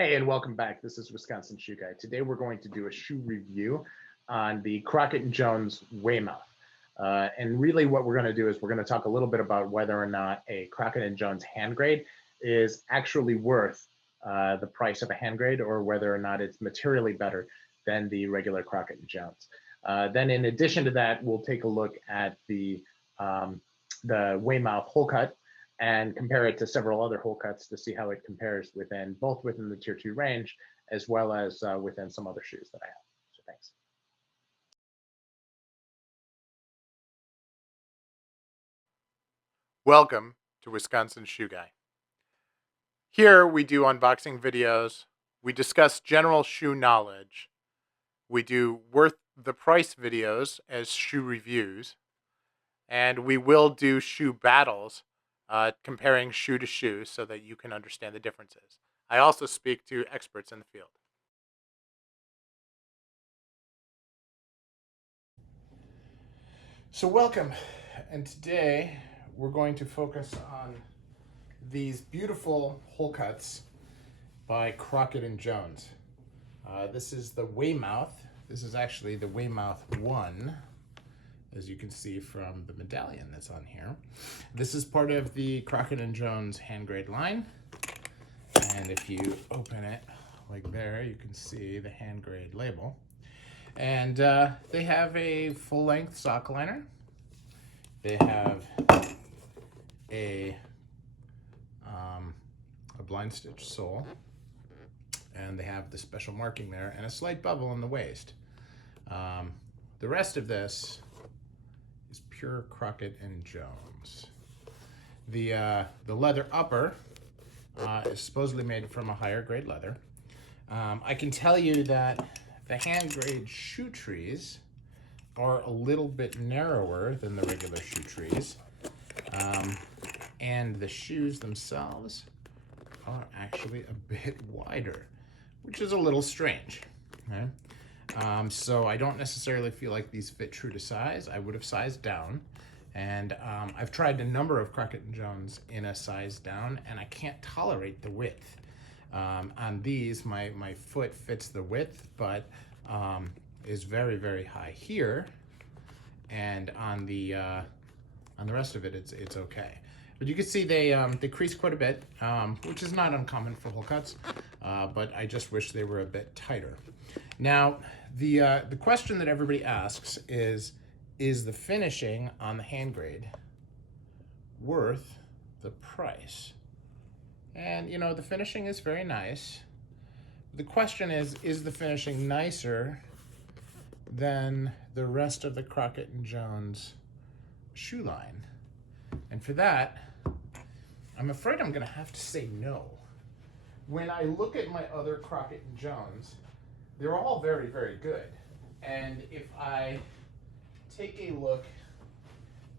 Hey, and welcome back. This is Wisconsin Shoe Guy. Today we're going to do a shoe review on the Crockett and Jones Weymouth. And really what we're going to do is we're going to talk a little bit about whether or not a Crockett and Jones hand grade is actually worth the price of a hand grade, or whether or not it's materially better than the regular Crockett and Jones. Then in addition to that, we'll take a look at the Weymouth Wholecut and compare it to several other Wholecuts to see how it compares both within the tier 2 range, as well as within some other shoes that I have. So thanks. Welcome to Wisconsin Shoe Guy. Here we do unboxing videos, we discuss general shoe knowledge, we do worth the price videos as shoe reviews, and we will do shoe battles, comparing shoe to shoe so that you can understand the differences. I also speak to experts in the field. So welcome, and today we're going to focus on these beautiful Wholecuts by Crockett and Jones. This is the Weymouth. This is actually the Weymouth 1, as you can see from the medallion that's on here. This is part of the Crockett and Jones hand grade line. And if you open it like there, you can see the hand grade label. And they have a full-length sock liner. They have a blind stitch sole, and they have the special marking there and a slight bubble in the waist. The rest of this is pure Crockett and Jones. The leather upper is supposedly made from a higher grade leather. I can tell you that the hand grade shoe trees are a little bit narrower than the regular shoe trees, and the shoes themselves are actually a bit wider, which is a little strange. Okay? So I don't necessarily feel like these fit true to size. I would have sized down, and I've tried a number of Crockett and Jones in a size down, and I can't tolerate the width. On these, my foot fits the width, but is very, very high here, and on the rest of it, it's okay. But you can see they crease quite a bit, which is not uncommon for Wholecuts, but I just wish they were a bit tighter. Now, the question that everybody asks is the finishing on the hand grade worth the price? And, you know, the finishing is very nice. The question is the finishing nicer than the rest of the Crockett and Jones shoe line? And for that, I'm afraid I'm gonna have to say no. When I look at my other Crockett and Jones, they're all very, very good. And if I take a look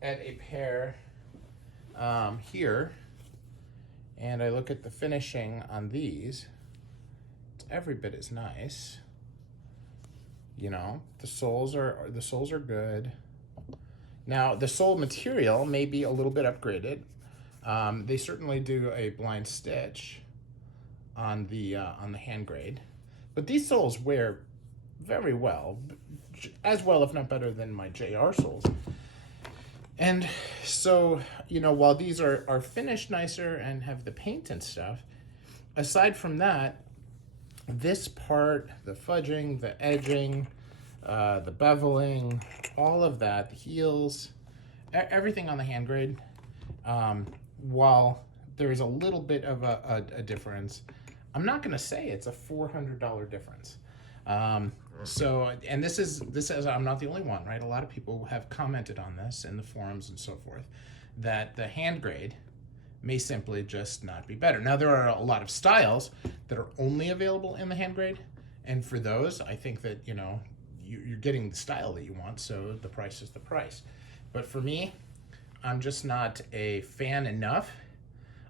at a pair here, and I look at the finishing on these, it's every bit as nice. You know, the soles are good. Now, the sole material may be a little bit upgraded. They certainly do a blind stitch on the hand grade, but these soles wear very well, as well if not better than my JR soles. And so, you know, while these are finished nicer and have the paint and stuff, aside from that, this part, the fudging, the edging, the beveling, all of that, the heels, everything on the hand grade, while there is a little bit of a difference, I'm not going to say it's a $400 difference. So, and this is I'm not the only one, right? A lot of people have commented on this in the forums and so forth, that the hand grade may simply just not be better. Now, there are a lot of styles that are only available in the hand grade, and for those, I think that, you know, you're getting the style that you want, so the price is the price. But for me, I'm just not a fan enough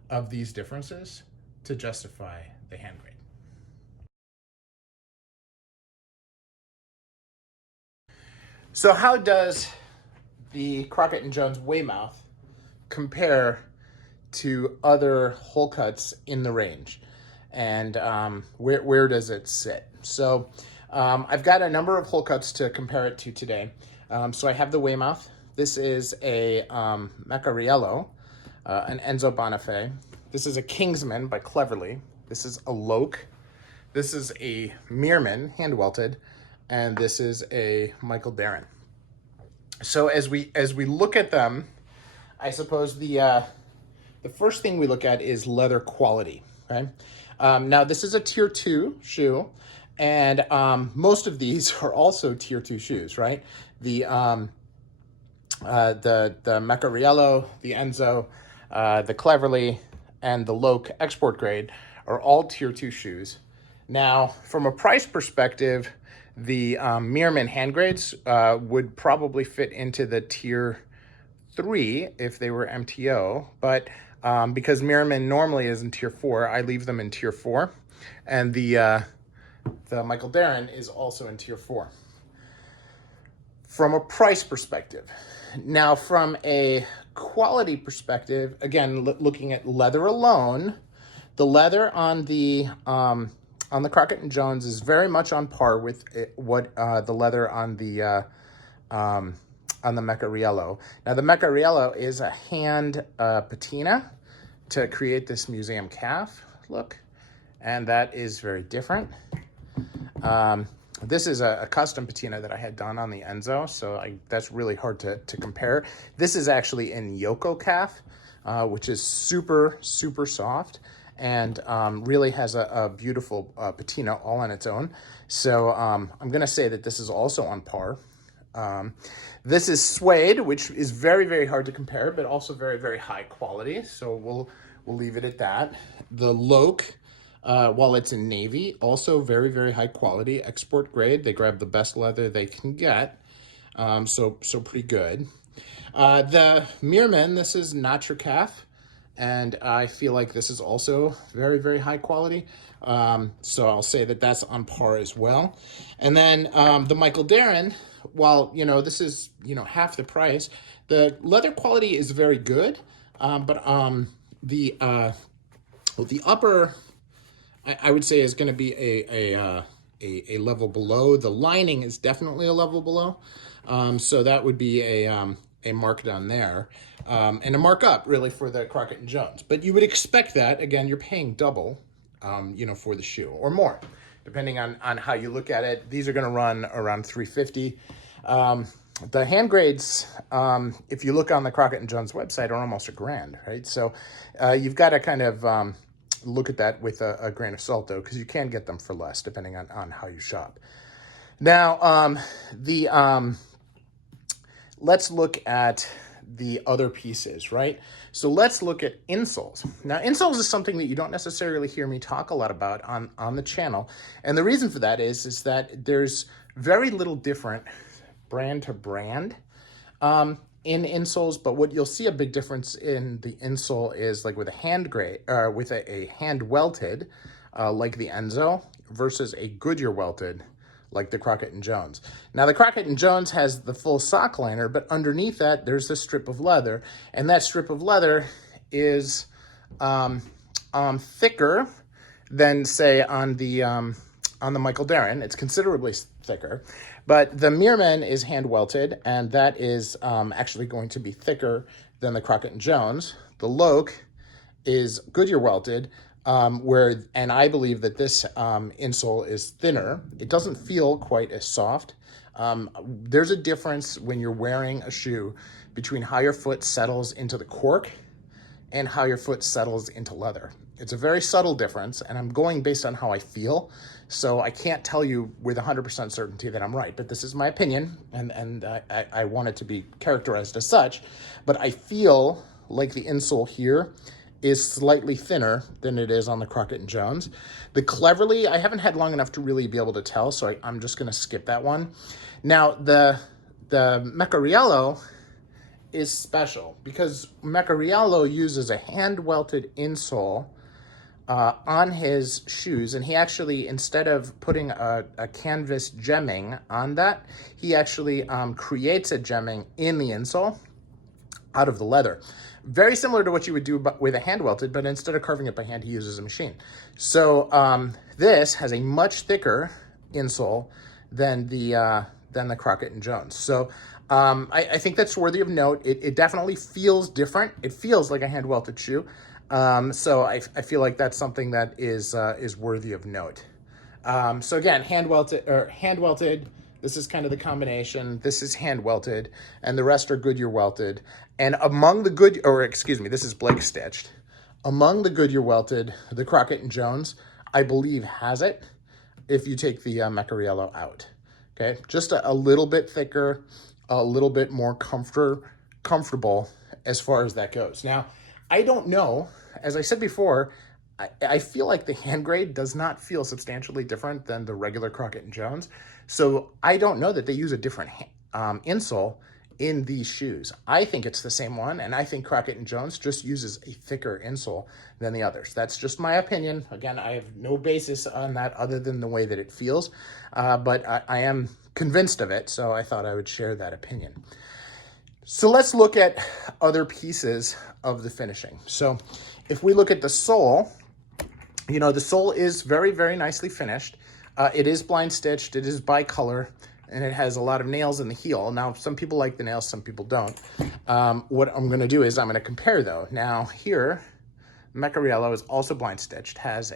of these differences to justify the hand grade. So how does the Crockett and Jones Weymouth compare to other Wholecuts in the range? and where does it sit? So I've got a number of Wholecuts to compare it to today. So I have the Weymouth. This is a Meccariello, an Enzo Bonafe. This is a Kingsman by Cleverly. This is a Loake. This is a Meermin, hand welted, and this is a Michael Darren. So as we look at them, I suppose the first thing we look at is leather quality. Okay, now this is a tier 2 shoe, and most of these are also tier 2 shoes, right? The Meccariello, the Enzo, the Cleverly, and the Loake export grade are all tier 2 shoes. Now, from a price perspective, the Meermin hand grades would probably fit into the tier 3 if they were MTO, but because Meermin normally is in tier 4, I leave them in tier 4, and the Michael Darren is also in tier 4. From a price perspective. Now, from a quality perspective, again, looking at leather alone, the leather on the Crockett and Jones is very much on par with what the leather on the Meccariello. Now, the Meccariello is a hand patina to create this museum calf look, and that is very different. This is a custom patina that I had done on the Enzo, so that's really hard to compare. This is actually in Yoko calf, which is super, super soft, and really has a beautiful patina all on its own. So I'm going to say that this is also on par. This is suede, which is very, very hard to compare, but also very, very high quality. So we'll leave it at that. The Loake, while it's in navy, also very, very high quality, export grade. They grab the best leather they can get, so pretty good. The Meermin, this is not your calf, and I feel like this is also very, very high quality. So I'll say that that's on par as well. And then the Michael Darren, while, this is, half the price, the leather quality is very good, but the upper, I would say, is going to be a level below. The lining is definitely a level below. So that would be a mark down there, and a mark up really for the Crockett and Jones. But you would expect that. Again, you're paying double, for the shoe or more, depending on how you look at it. These are going to run around $350. The hand grades, if you look on the Crockett and Jones website, are almost $1,000, right? So you've got to kind of look at that with a grain of salt, though, because you can get them for less depending on how you shop. Now, let's look at the other pieces, right? So let's look at insoles. Now, insoles is something that you don't necessarily hear me talk a lot about on the channel. And the reason for that is that there's very little different brand to brand in insoles, but what you'll see a big difference in the insole is like with a hand grade, with a hand welted, like the Enzo, versus a Goodyear welted, like the Crockett and Jones. Now, the Crockett and Jones has the full sock liner, but underneath that, there's this strip of leather, and that strip of leather is thicker than, say, on the Michael Darren. It's considerably thicker, but the Meermin is hand welted, and that is actually going to be thicker than the Crockett and Jones. The Loake is Goodyear welted, and I believe that this insole is thinner. It doesn't feel quite as soft. There's a difference when you're wearing a shoe between how your foot settles into the cork and how your foot settles into leather. It's a very subtle difference, and I'm going based on how I feel. So I can't tell you with 100% certainty that I'm right, but this is my opinion, and I want it to be characterized as such. But I feel like the insole here is slightly thinner than it is on the Crockett and Jones. The Cleverly, I haven't had long enough to really be able to tell, so I'm just gonna skip that one. Now, the Meccariello is special because Meccariello uses a hand-welted insole on his shoes, and he actually, instead of putting a canvas gemming on that, he actually creates a gemming in the insole out of the leather. very similar to what you would do with a hand welted, but instead of carving it by hand, he uses a machine. So this has a much thicker insole than the Crockett and Jones. So I think that's worthy of note. It definitely feels different. It feels like a hand welted shoe. So I feel like that's something that is worthy of note. So again, hand welted. This is kind of the combination. This is hand welted, and the rest are Goodyear welted. And among the this is Blake stitched. Among the Goodyear welted, the Crockett and Jones, I believe, has it if you take the Meccariello out. Okay, just a little bit thicker, a little bit more comfortable as far as that goes. Now, I don't know, as I said before, I feel like the hand grade does not feel substantially different than the regular Crockett and Jones. So I don't know that they use a different insole in these shoes. I think it's the same one, and I think Crockett and Jones just uses a thicker insole than the others. That's just my opinion. Again, I have no basis on that other than the way that it feels, but I am convinced of it, so I thought I would share that opinion. So let's look at other pieces of the finishing. So if we look at the sole, you know, the sole is very, very nicely finished. It is blind stitched, it is bicolor, and it has a lot of nails in the heel. Now, some people like the nails, some people don't. What I'm gonna do is I'm gonna compare though. Now here, Meccariello is also blind stitched, has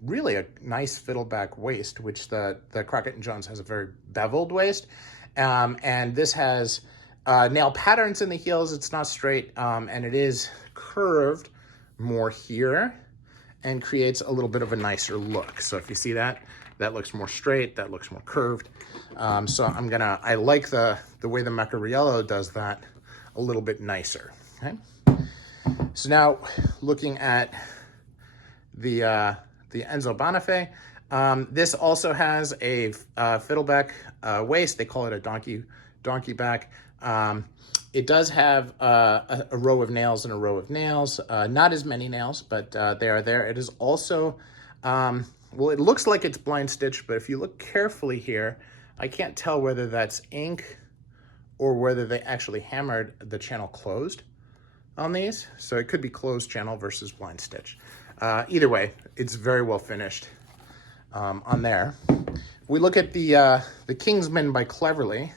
really a nice fiddleback waist, which the Crockett and Jones has a very beveled waist. And this has nail patterns in the heels. It's not straight, and it is curved more here and creates a little bit of a nicer look. So if you see that looks more straight, that looks more curved. So I like the way the Meccariello does that a little bit nicer, okay? So now looking at the Enzo Bonafe, this also has a fiddleback waist. They call it a donkey back. It does have a row of nails and a row of nails. Not as many nails, but they are there. It is also, well, it looks like it's blind stitched, but if you look carefully here, I can't tell whether that's ink or whether they actually hammered the channel closed on these. So it could be closed channel versus blind stitch. Either way, it's very well finished on there. We look at the Kingsman by Cleverly,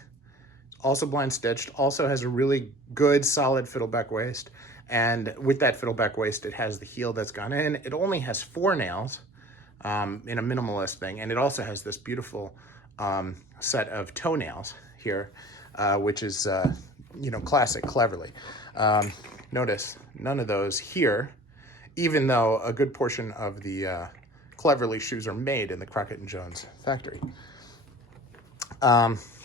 also blind stitched, also has a really good solid fiddleback waist. And with that fiddleback waist, it has the heel that's gone in. It only has 4 nails in a minimalist thing. And it also has this beautiful set of toenails here, which is, you know, classic Cleverly. Notice none of those here, even though a good portion of the Cleverly shoes are made in the Crockett and Jones factory.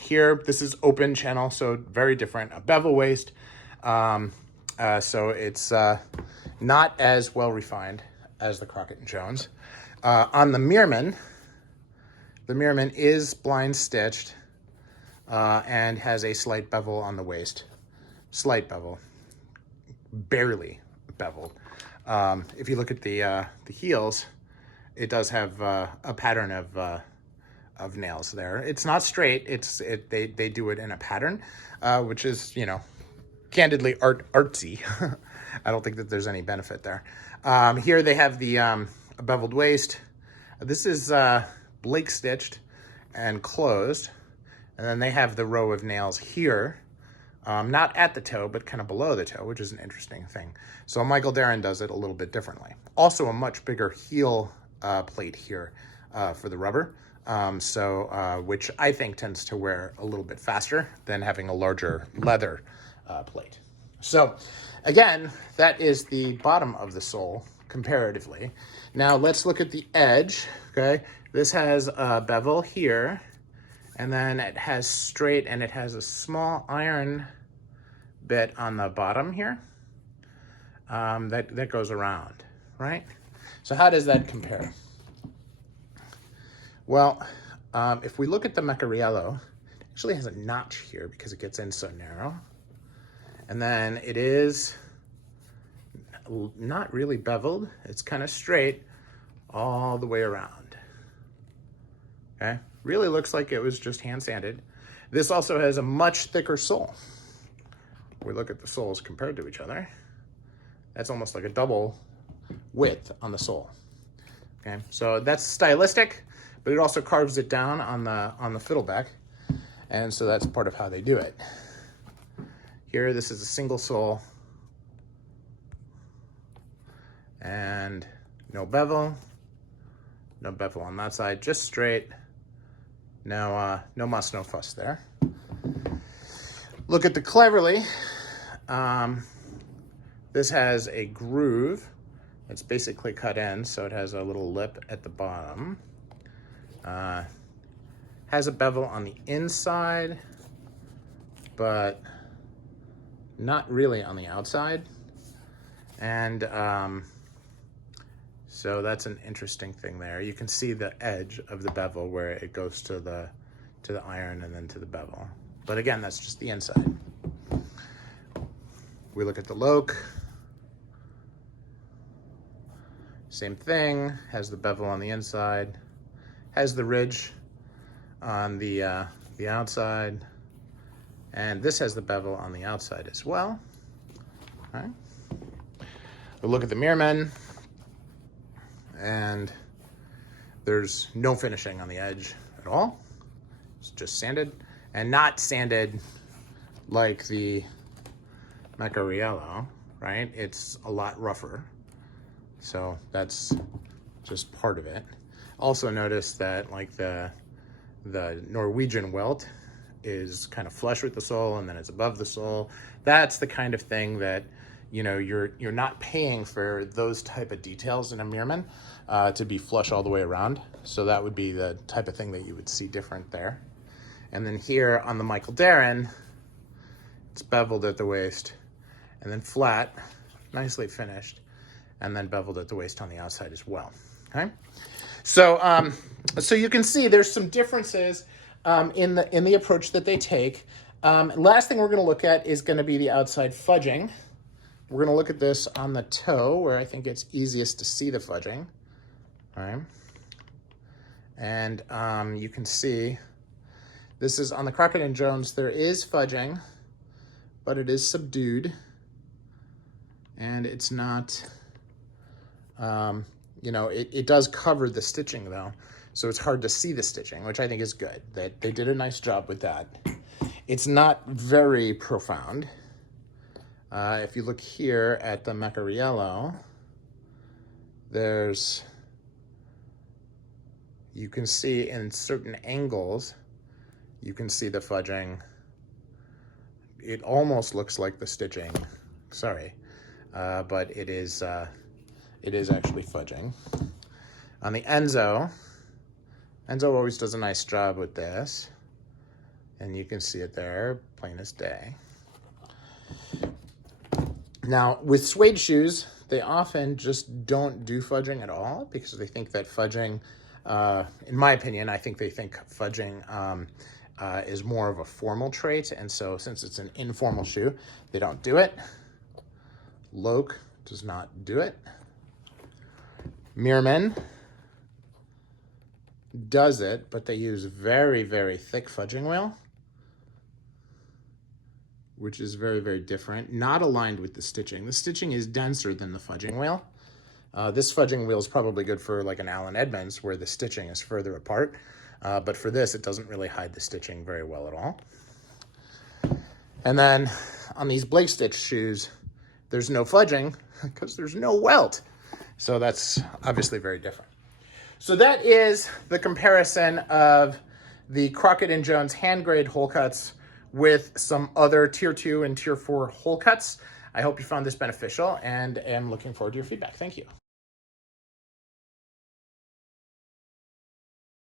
Here, this is open channel, so very different. A bevel waist, so it's not as well refined as the Crockett and Jones. On the Meermin is blind stitched and has a slight bevel on the waist. Slight bevel, barely beveled. If you look at the heels, it does have a pattern of nails there. It's not straight. They do it in a pattern, which is, you know, candidly artsy. I don't think that there's any benefit there. Here they have the beveled waist. This is Blake stitched and closed, and then they have the row of nails here, not at the toe, but kind of below the toe, which is an interesting thing. So Michael Darren does it a little bit differently. Also a much bigger heel plate here for the rubber. Which I think tends to wear a little bit faster than having a larger leather plate. So again, that is the bottom of the sole comparatively. Now let's look at the edge, okay? This has a bevel here, and then it has straight, and it has a small iron bit on the bottom here that goes around, right? So how does that compare? Well, if we look at the Meccariello, it actually has a notch here because it gets in so narrow. And then it is not really beveled. It's kind of straight all the way around. Okay, really looks like it was just hand sanded. This also has a much thicker sole. We look at the soles compared to each other. That's almost like a double width on the sole. Okay, so that's stylistic, but it also carves it down on the fiddleback, and so that's part of how they do it. Here, this is a single sole, and no bevel on that side, just straight. No muss, no fuss there. Look at the Cleverly. This has a groove. It's basically cut in, so it has a little lip at the bottom. Has a bevel on the inside, but not really on the outside. And so that's an interesting thing there. You can see the edge of the bevel where it goes to the iron and then to the bevel. But again, that's just the inside. We look at the Loake. Same thing, has the bevel on the inside, has the ridge on the outside, and this has the bevel on the outside as well. All right. We look at the Meermin, and there's no finishing on the edge at all. It's just sanded, and not sanded like the Meccariello, right? It's a lot rougher. So that's just part of it. Also notice that like the Norwegian welt is kind of flush with the sole and then it's above the sole. That's the kind of thing that, you know, you're not paying for those type of details in a Meermin to be flush all the way around. So that would be the type of thing that you would see different there. And then here on the Michael Darren, it's beveled at the waist and then flat, nicely finished, and then beveled at the waist on the outside as well. Okay, so so you can see there's some differences in the approach that they take. Last thing we're going to look at is going to be the outside fudging. We're going to look at this on the toe, where I think it's easiest to see the fudging. All right, and you can see this is on the Crockett and Jones. There is fudging, but it is subdued, and it's not. You know, it does cover the stitching though, so it's hard to see the stitching, which I think is good. That they did a nice job with that. It's not very profound. If you look here at the Meccariello, you can see in certain angles, you can see the fudging. It almost looks like the stitching, sorry, but it is actually fudging. On the Enzo always does a nice job with this, and you can see it there, plain as day. Now, with suede shoes, they often just don't do fudging at all because they think that fudging, in my opinion, I think they think fudging is more of a formal trait, and so since it's an informal shoe, they don't do it. Loake does not do it. Meermin does it, but they use very, very thick fudging wheel, which is very, very different. Not aligned with the stitching. The stitching is denser than the fudging wheel. This fudging wheel is probably good for like an Alden Edmonds where the stitching is further apart. But for this, it doesn't really hide the stitching very well at all. And then on these Blake Stitch shoes, there's no fudging because there's no welt. So that's obviously very different. So that is the comparison of the Crockett and Jones hand grade hole cuts with some other tier 2 and tier 4 hole cuts. I hope you found this beneficial and am looking forward to your feedback. Thank you.